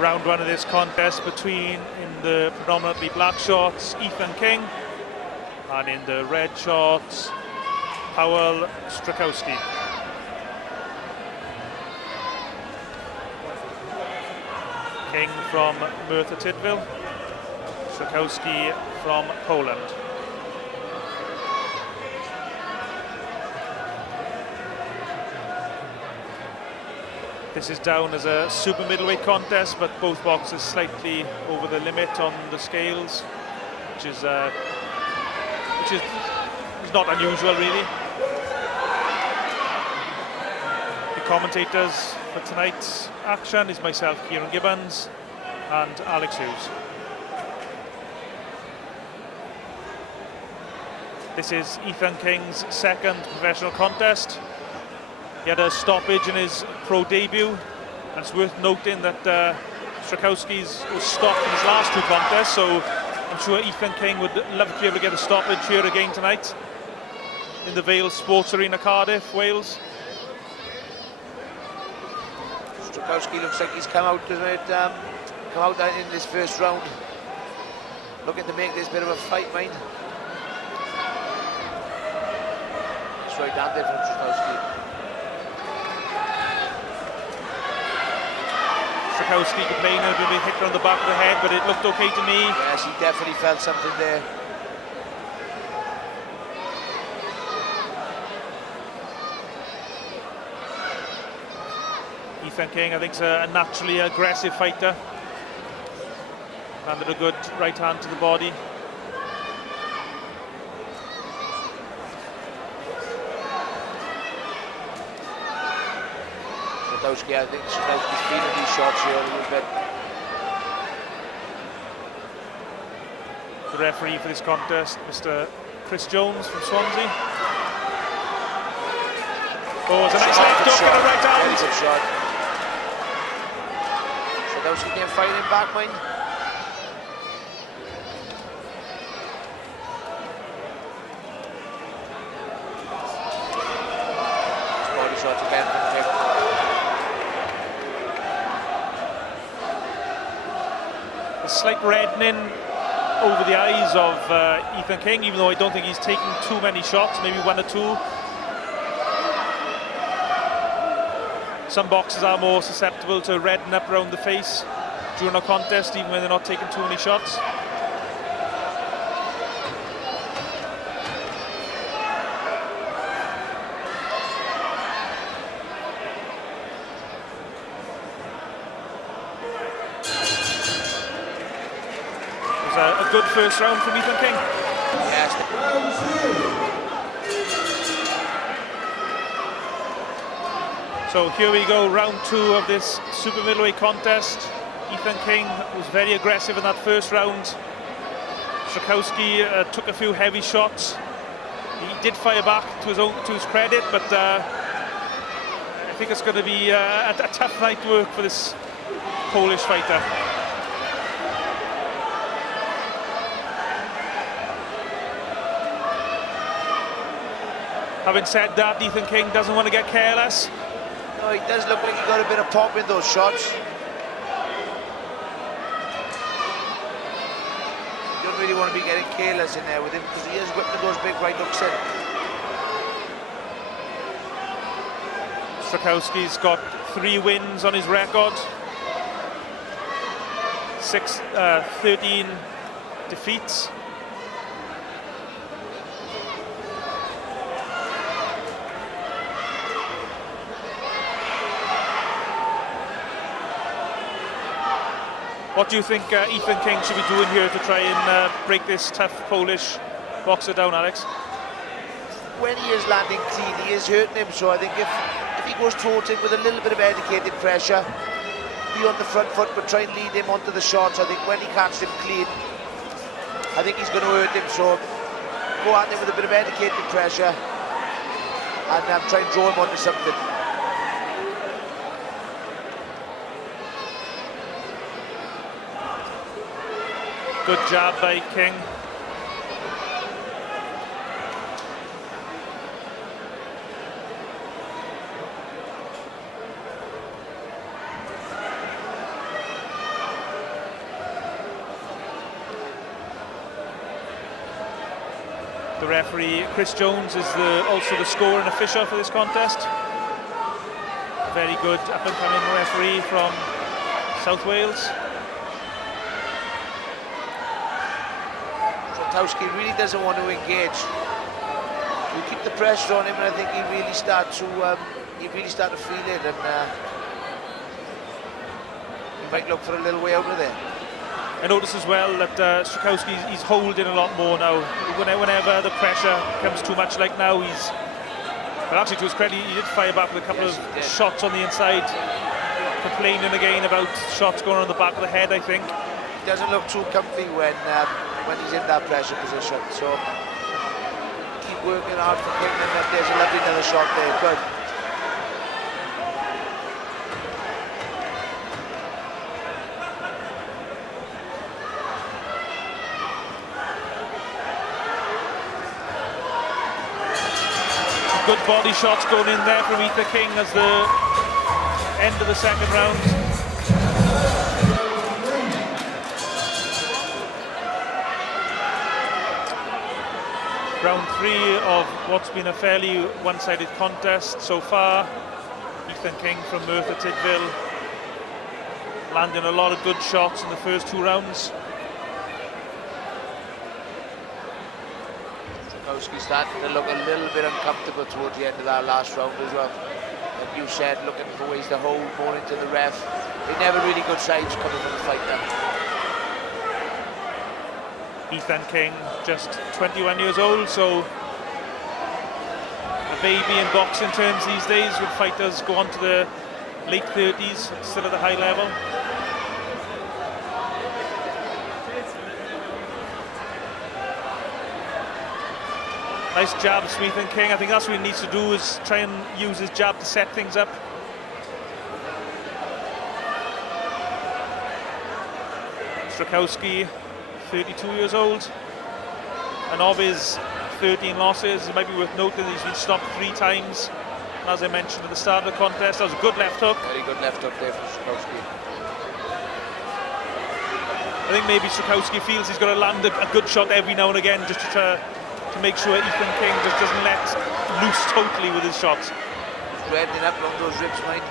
Round one of this contest between, in the predominantly black shorts, Ethan King, and in the red shorts, Pawel Strykowski. King from Merthyr Tydfil, Strykowski from Poland. This is down as a super middleweight contest, but both boxers slightly over the limit on the scales, which is not unusual, really. The commentators for tonight's action is myself, Ciaran Gibbons, and Alex Hughes. This is Ethan King's second professional contest. He had a stoppage in his pro debut, and it's worth noting that Strykowski's was stopped in his last two contests, so I'm sure Ethan King would love to be able to get a stoppage here again tonight in the Vale Sports Arena, Cardiff, Wales. Strykowski looks like he's come out in this first round, looking to make this bit of a fight, mind. It's right down there from Strykowski. Strykowski complaining a bit of a hit on the back of the head, but it looked okay to me. Yes, he definitely felt something there. Ethan King, I think, is a naturally aggressive fighter. Landed a good right hand to the body. I think Strykowski's feeling these shots here a little bit. The referee for this contest, Mr. Chris Jones from Swansea. Oh, it's a nice left hook and a right hand. Very good shot. Strykowski came fighting back, mind. Body shots again from him. A slight reddening over the eyes of Ethan King, even though I don't think he's taken too many shots, maybe one or two. Some boxers are more susceptible to redden up around the face during a contest, even when they're not taking too many shots. A good first round from Ethan King. Yes. So here we go, round two of this super middleweight contest. Ethan King was very aggressive in that first round. Strykowski took a few heavy shots. He did fire back to his credit, but I think it's going to be a tough night to work for this Polish fighter. Having said that, Ethan King doesn't want to get careless. No, he does look like he got a bit of pop in those shots. You don't really want to be getting careless in there with him, because he is whipping those big right hooks in. Strykowski's got 3 wins on his record. 13 defeats. What do you think Ethan King should be doing here to try and break this tough Polish boxer down, Alex? When he is landing clean, he is hurting him, so I think if he goes towards him with a little bit of educated pressure, be on the front foot but try and lead him onto the shots, I think when he catches him clean, I think he's going to hurt him, so go at him with a bit of educated pressure and try and draw him onto something. Good jab by King. The referee, Chris Jones, is also the scorer and official for this contest. Very good up-and-coming referee from South Wales. Strykowski really doesn't want to engage. You keep the pressure on him, and I think he really start to feel it, and he might look for a little way out of there. I notice as well that Strykowski, he's holding a lot more now. Whenever the pressure comes too much, like now, but actually to his credit, he did fire back with a couple of shots on the inside, complaining again about shots going on the back of the head, I think. He doesn't look too comfy when he's in that pressure position, so keep working hard for Quinlan, and there's a lovely another shot there, good. Good body shots going in there from Ethan King as the end of the second round. Round 3 of what's been a fairly one-sided contest so far. Ethan King from Merthyr Tydfil landing a lot of good shots in the first 2 rounds. Strykowski starting to look a little bit uncomfortable towards the end of that last round as well. Like you said, looking for ways to hold more into the ref. They never really good sides coming from the fight now. Ethan King, just 21 years old, so a baby in boxing terms these days, with fighters go on to the late 30s, still at a high level. Nice jab, Ethan King. I think that's what he needs to do, is try and use his jab to set things up. Strykowski, 32 years old, and of his 13 losses, it might be worth noting that he's been stopped 3 times. And as I mentioned at the start of the contest, that was a good left hook. Very good left hook there from Strykowski. I think maybe Strykowski feels he's got to land a good shot every now and again, just to make sure Ethan King just doesn't let loose totally with his shots. Reddening up along those ribs, mind.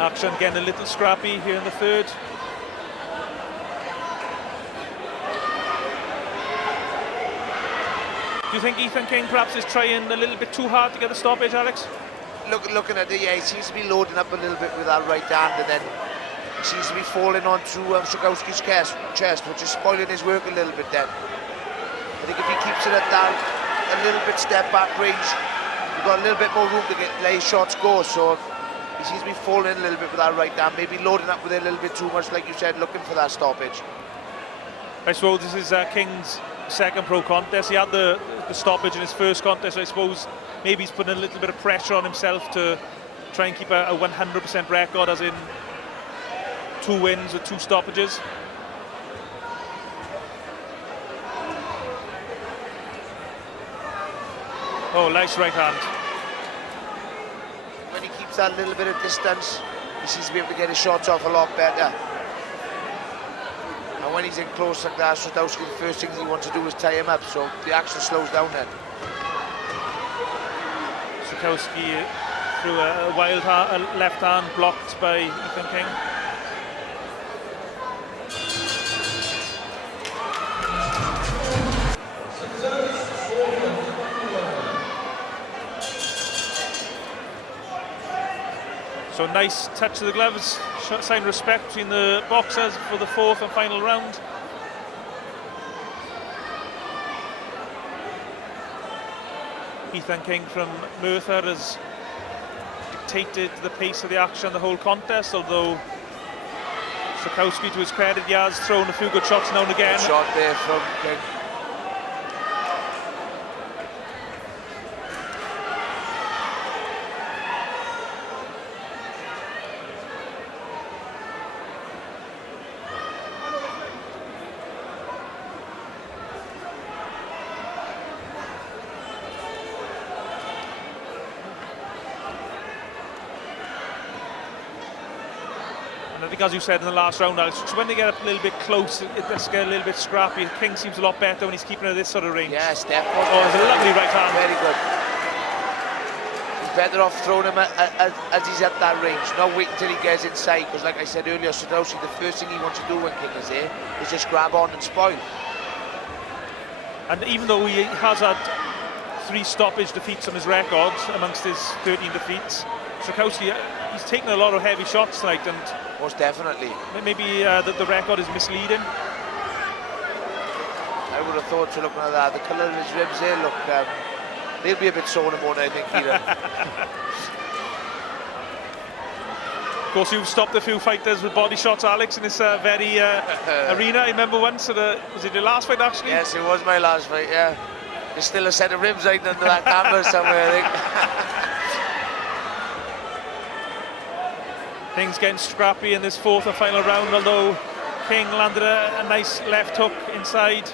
Action getting a little scrappy here in the third. Do you think Ethan King perhaps is trying a little bit too hard to get the stoppage, Alex? Looking at it, yeah, he seems to be loading up a little bit with that right hand, and then he seems to be falling onto Strykowski's chest, which is spoiling his work a little bit then. I think if he keeps it at that a little bit step back range, you've got a little bit more room to let his shots go, so he seems to be falling a little bit with that right hand, maybe loading up with it a little bit too much, like you said, looking for that stoppage. I suppose this is King's second pro contest. He had the stoppage in his first contest, so I suppose maybe he's putting a little bit of pressure on himself to try and keep a 100% record, as in 2 wins with 2 stoppages. Oh, nice right hand. When he keeps that little bit of distance, he seems to be able to get his shots off a lot better. And when he's in close like that, Strykowski, the first thing he wants to do is tie him up, so the action slows down then. Strykowski through a wild left hand blocked by Ethan King. So nice touch of the gloves, sign of respect between the boxers for the 4th and final round. Ethan King from Merthyr has dictated the pace of the action the whole contest, although Strykowski, to his credit, he has thrown a few good shots now and again. Good shot there from King. I think, as you said in the last round, Alex, when they get a little bit close, it does get a little bit scrappy. King seems a lot better when he's keeping it at this sort of range. Yeah, step. Oh, it's a lovely right hand. Very good. He's better off throwing him as he's at that range, not wait until he gets inside, because like I said earlier, Strykowski, the first thing he wants to do when King is there is just grab on and spoil. And even though he has had 3 stoppage defeats on his record amongst his 13 defeats, Strykowski, he's taken a lot of heavy shots tonight, and most definitely. Maybe the record is misleading. I would have thought, so looking at that, the colour of his ribs there, look, they'll be a bit sore in the morning, I think, Ciaran. Of course, you've stopped a few fighters with body shots, Alex, in this very arena. I remember once, was it your last fight, actually? Yes, it was my last fight, yeah. There's still a set of ribs hiding under that canvas somewhere, I think. Things getting scrappy in this 4th and final round, although King landed a nice left hook inside.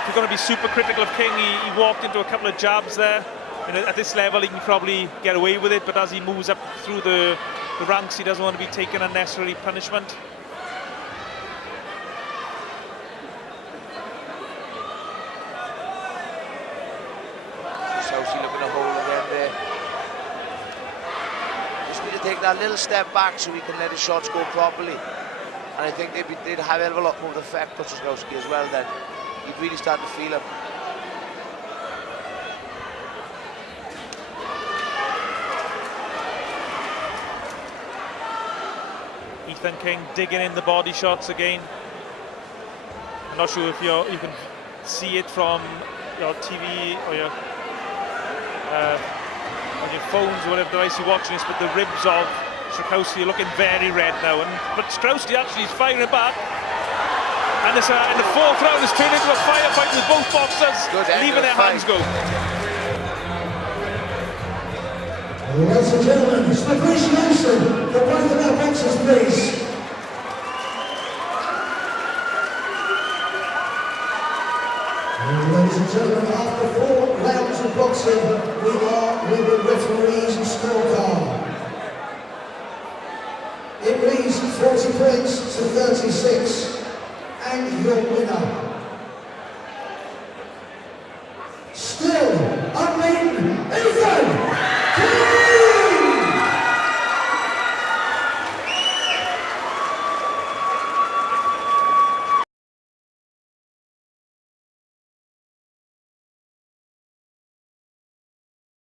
If you're going to be super critical of King, he walked into a couple of jabs there. And at this level, he can probably get away with it, but as he moves up through the ranks, he doesn't want to be taking unnecessary punishment. Looking to hold again there. Just need to take that little step back so he can let his shots go properly. And I think they'd have a hell of a lot more effect for Strykowski as well then. You'd really start to feel him. Ethan King digging in the body shots again. I'm not sure if you can see it from your TV or your on your phones or whatever device you're watching this, but the ribs of Strykowski are looking very red now. But Strykowski actually is firing back. And it's, in the 4th round, it's turned into a firefight with both boxers leaving their hands go. Ladies and gentlemen, some appreciation for both of our boxers, please. Ladies and gentlemen, after 4 rounds of boxing, we are with the referees and scorecard. It reads 40 points to 36, and your winner, still